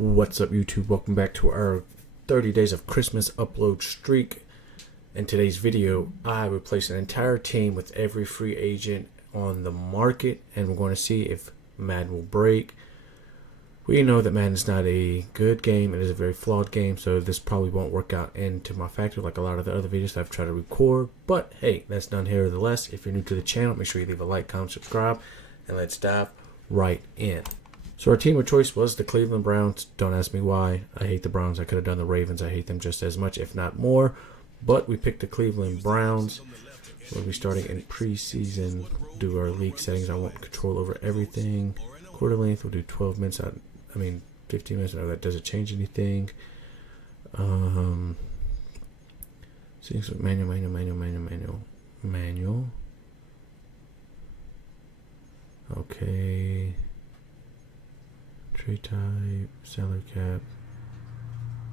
What's up, YouTube? Welcome back to our 30 days of Christmas upload streak. In today's video, I replaced an entire team with every free agent on the market, and we're going to see if Madden will break. We know that Madden is not a good game. It is a very flawed game, so this probably won't work out into my factor like a lot of the other videos I've tried to record. But hey, that's none here or the less. If you're new to the channel, make sure you leave a like, comment, subscribe, and let's dive right in. So our team of choice was the Cleveland Browns. Don't ask me why. I hate the Browns. I could have done the Ravens. I hate them just as much, if not more. But we picked the Cleveland Browns. We'll be starting in preseason. Do our league settings. I want control over everything. Quarter length. We'll do 12 minutes. 15 minutes. No, that doesn't change anything. Settings manual. Okay. Trade type, salary cap,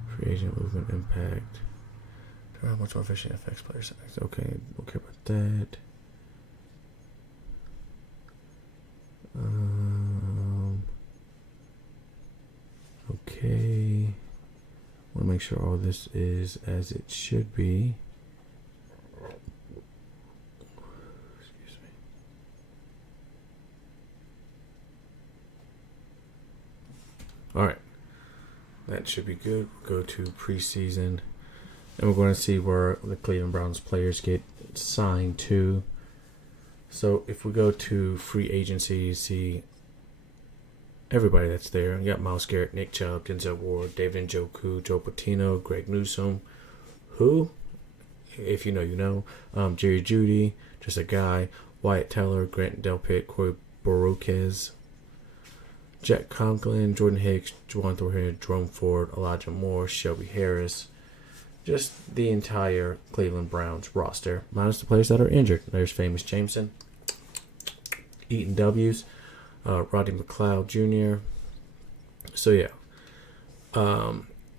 free agent movement impact. How much more efficient affects player settings. Okay, we'll care about that. Okay. Want to make sure all this is as it should be. Alright, that should be good. We'll go to preseason, and we're going to see where the Cleveland Browns players get signed to. So if we go to free agency, you see everybody that's there. You got Myles Garrett, Nick Chubb, Denzel Ward, David Njoku, Joe Patino, Greg Newsome, who, if you know, you know, Jerry Jeudy, just a guy, Wyatt Teller, Grant Delpit, Corey Bojorquez, Jack Conklin, Jordan Hicks, Juwan Thornhill, Jerome Ford, Elijah Moore, Shelby Harris. Just the entire Cleveland Browns roster, minus the players that are injured. There's Famous Jameson, Eaton W's, Rodney McLeod Jr. So yeah,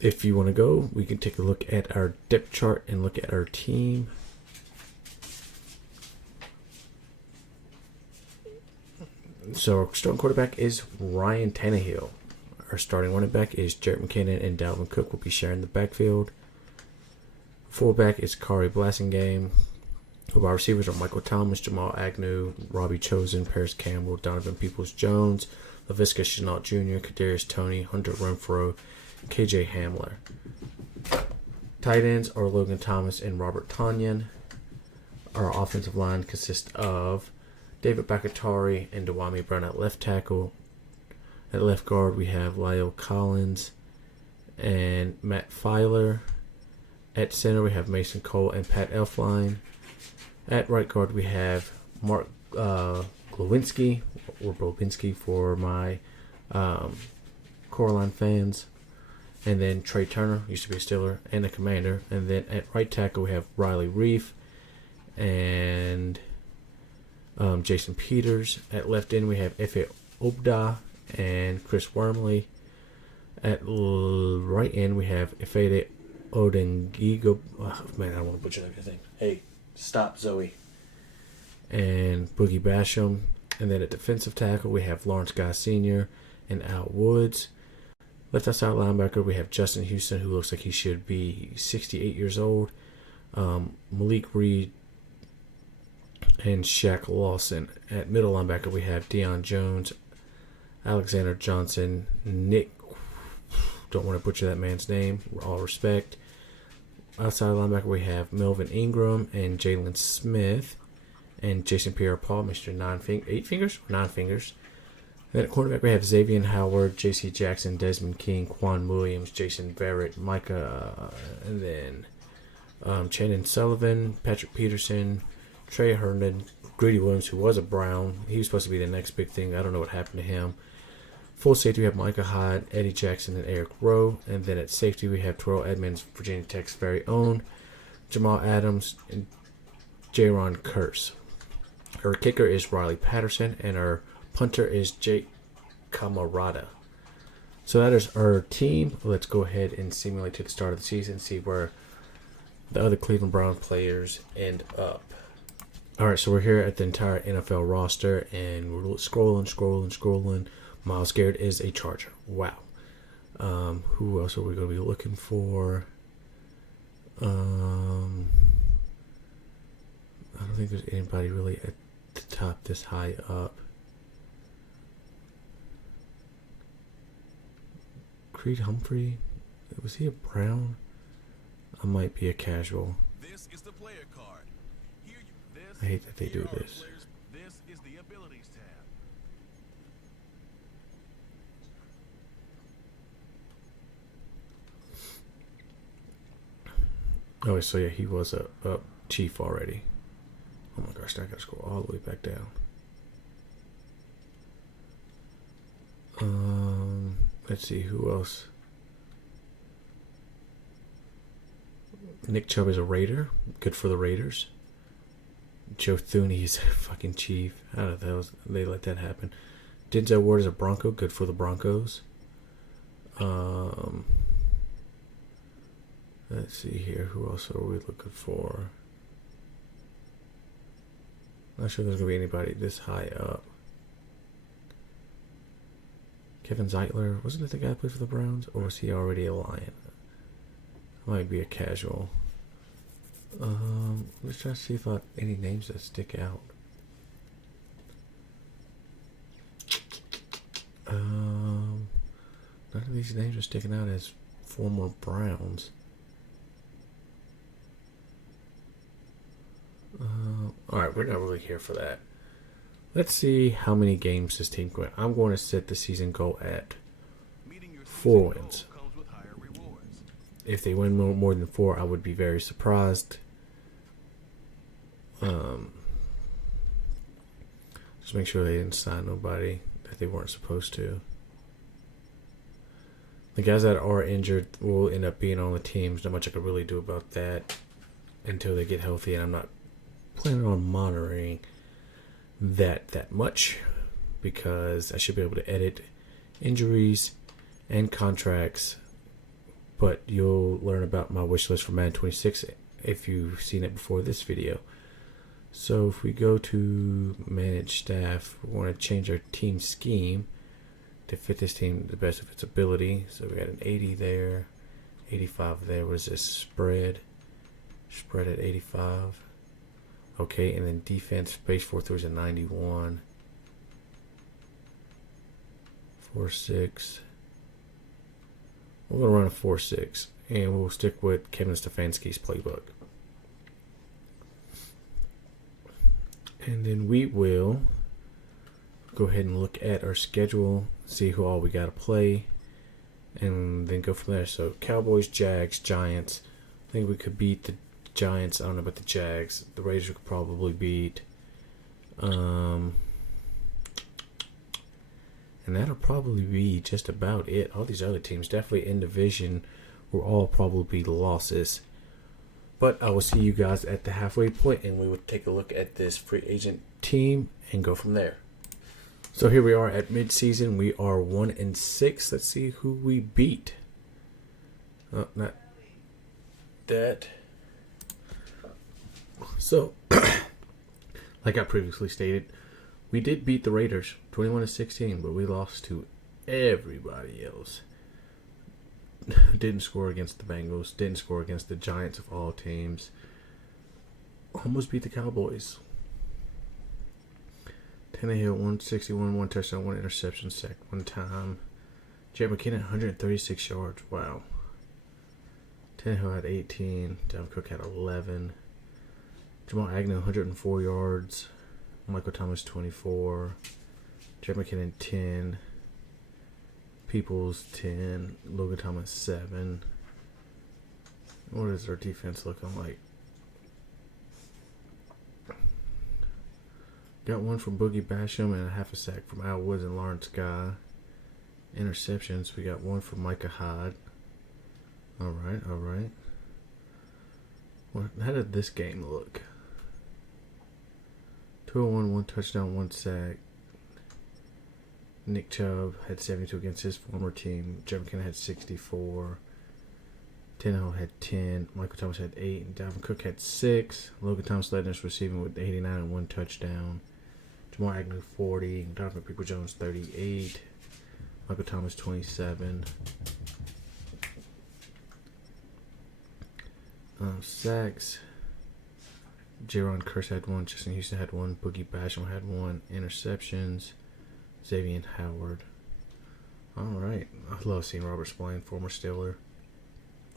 if you want to go, we can take a look at our depth chart and look at our team. So our starting quarterback is Ryan Tannehill. Our starting running back is Jarrett McKinnon, and Dalvin Cook will be sharing the backfield. Fullback is Kari Blasingame. Wide receivers are Michael Thomas, Jamal Agnew, Robbie Chosen, Paris Campbell, Donovan Peoples-Jones, Laviska Shenault Jr., Kadarius Toney, Hunter Renfrow, KJ Hamler. Tight ends are Logan Thomas and Robert Tonyan. Our offensive line consists of David Bakatari and Dewami Brown at left tackle. At left guard, we have Lyle Collins and Matt Filer. At center, we have Mason Cole and Pat Elflein. At right guard, we have Mark Glowinski, or Bobinski for my Coraline fans. And then Trey Turner, used to be a Steeler, and a Commander. And then at right tackle, we have Riley Reef and Jason Peters. At left end, we have Efe Obda and Chris Wormley. At right end, we have Ifede Odengigo. Oh, man, I don't want to butcher that guy's name. Hey, stop, Zoe. And Boogie Basham. And then at defensive tackle, we have Lawrence Guy Sr. and Al Woods. Left outside linebacker, we have Justin Houston, who looks like he should be 68 years old. Malik Reed and Shaq Lawson. At middle linebacker, we have Deion Jones, Alexander Johnson, Nick, don't want to butcher that man's name, all respect. Outside linebacker, we have Melvin Ingram and Jalen Smith, and Jason Pierre-Paul, Mr. 8 fingers? 9 fingers. Then at cornerback, we have Xavier Howard, J.C. Jackson, Desmond King, Quan Williams, Jason Verrett, Micah, and then Shannon Sullivan, Patrick Peterson, Trey Herndon, Greedy Williams, who was a Brown. He was supposed to be the next big thing. I don't know what happened to him. Full safety, we have Micah Hyde, Eddie Jackson, and Eric Rowe. And then at safety, we have Terrell Edmonds, Virginia Tech's very own, Jamal Adams, and Jaron Curse. Our kicker is Riley Patterson, and our punter is Jake Camarada. So that is our team. Let's go ahead and simulate to the start of the season, see where the other Cleveland Browns players end up. All right, so we're here at the entire NFL roster, and we're scrolling. Myles Garrett is a Charger. Wow. Who else are we going to be looking for? I don't think there's anybody really at the top this high up. Creed Humphrey, was he a Brown? I might be a casual. This is the player card. I hate that they do this. This is the abilities tab. Oh, so yeah, he was a chief already. Oh my gosh, now I gotta scroll all the way back down. Let's see, who else? Nick Chubb is a Raider. Good for the Raiders. Joe Thuney's a fucking chief. How the hell they let that happen? Denzel Ward is a Bronco. Good for the Broncos. Let's see here. Who else are we looking for? Not sure there's going to be anybody this high up. Kevin Zeitler. Wasn't it the guy who played for the Browns? Or was he already a Lion? Might be a casual. Let's try to see if I have any names that stick out. None of these names are sticking out as former Browns. Alright, we're not really here for that. Let's see how many games this team can win. I'm going to set the season goal at 4 wins. If they win more than 4, I would be very surprised. Just make sure they didn't sign nobody that they weren't supposed to. The guys that are injured will end up being on the teams. Not much I could really do about that until they get healthy, and I'm not planning on monitoring that much because I should be able to edit injuries and contracts. But you'll learn about my wish list for Madden 26 if you've seen it before this video. So if we go to manage staff, we want to change our team scheme to fit this team the best of its ability. So we got an 80 there, 85 there. What is this? Spread at 85. Okay, and then defense base 4-3 is a 91. 4-6. We're going to run a 4-6, and we'll stick with Kevin Stefanski's playbook. And then we will go ahead and look at our schedule, see who all we got to play, and then go from there. So Cowboys, Jags, Giants. I think we could beat the Giants. I don't know about the Jags. The Raiders could probably beat. And that'll probably be just about it. All these other teams, definitely in division, will all probably be losses. But I will see you guys at the halfway point, and we will take a look at this free agent team and go from there. So here we are at midseason. We are 1-6. Let's see who we beat. Oh, not that. So, like I previously stated, we did beat the Raiders 21-16, but we lost to everybody else. Didn't score against the Bengals. Didn't score against the Giants of all teams. Almost beat the Cowboys. Tannehill 161, 1 touchdown, 1 interception, sack 1 time. Jared McKinnon 136 yards. Wow. Tannehill had 18. Dalvin Cook had 11. Jamal Agnew 104 yards. Michael Thomas 24. Jared McKinnon 10. Peoples 10. Logan Thomas 7. What is our defense looking like? Got one from Boogie Basham and a half a sack from Al Woods and Lawrence Guy. Interceptions, we got one from Micah Hyde. Alright. How did this game look? 201, 1 touchdown, 1 sack. Nick Chubb had 72 against his former team. Jared McKinnon had 64. Tannehill had 10. Michael Thomas had 8. And Dalvin Cook had 6. Logan Thomas led us receiving with 89 and 1 touchdown. Jamal Agnew 40. Donovan People-Jones 38. Michael Thomas 27. Sacks. Jaron Curse had 1. Justin Houston had 1. Boogie Basham had 1. Interceptions. Xavier Howard. All right. I love seeing Robert Spillane, former Steeler.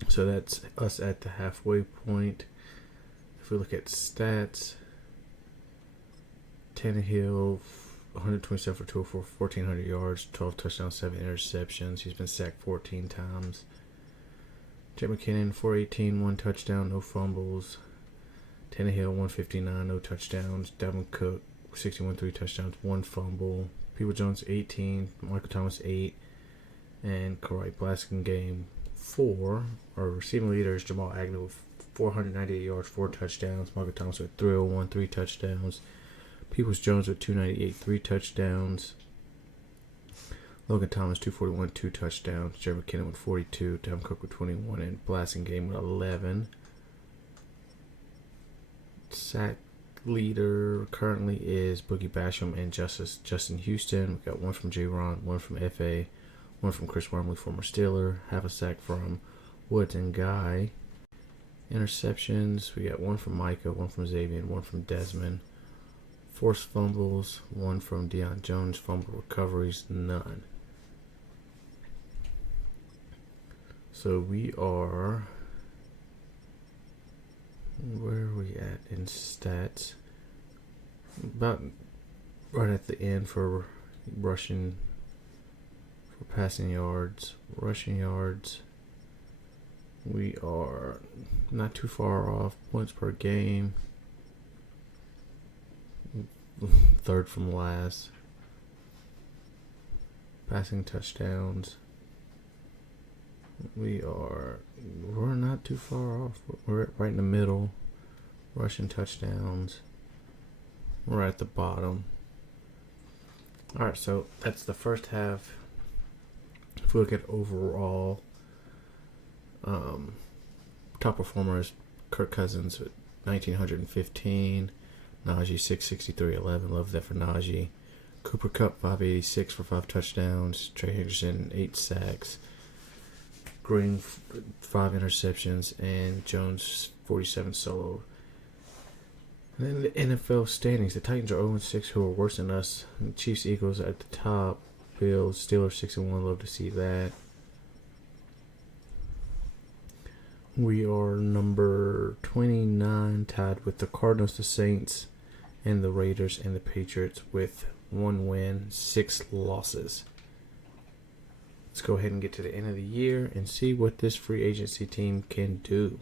So that's us at the halfway point. If we look at stats, Tannehill, 127 for 204, 1,400 yards, 12 touchdowns, 7 interceptions. He's been sacked 14 times. Jet McKinnon, 418, 1 touchdown, no fumbles. Tannehill, 159, no touchdowns. Dalvin Cook, 61, 3 touchdowns, 1 fumble. People Jones, 18. Michael Thomas, 8. And Karai Blasingame, 4. Our receiving leader is Jamal Agnew with 498 yards, 4 touchdowns. Michael Thomas with 301, 3 touchdowns. Peoples Jones with 298, 3 touchdowns. Logan Thomas, 241, 2 touchdowns. Jerry McKinnon with 42. Dalvin Cook with 21. And Blasingame with 11. Sack leader currently is Boogie Basham and Justin Houston. We got 1 from J-Ron, 1 from FA, 1 from Chris Wormley, former Steeler. Half a sack from Woods and Guy. Interceptions, we got 1 from Micah, 1 from Xavier, 1 from Desmond. Forced fumbles, 1 from Deion Jones. Fumble recoveries, none. So we are... Where are we at in stats? About right at the end for rushing, for passing yards, rushing yards. We are not too far off. Points per game. 3rd from last. Passing touchdowns. We're not too far off. We're right in the middle. Rushing touchdowns. We're at the bottom. Alright, so that's the first half. If we look at overall, top performers, Kirk Cousins with 1,915. Najee 663.11. Love that for Najee. Cooper Kupp 586 for 5 touchdowns. Trey Henderson 8 sacks. Green 5 interceptions, and Jones 47 solo. And then the NFL standings, the Titans are 0-6, who are worse than us. And Chiefs, Eagles at the top. Bills, Steelers 6-1. Love to see that. We are number 29, tied with the Cardinals, the Saints, and the Raiders and the Patriots with 1 win, 6 losses. Let's go ahead and get to the end of the year and see what this free agency team can do.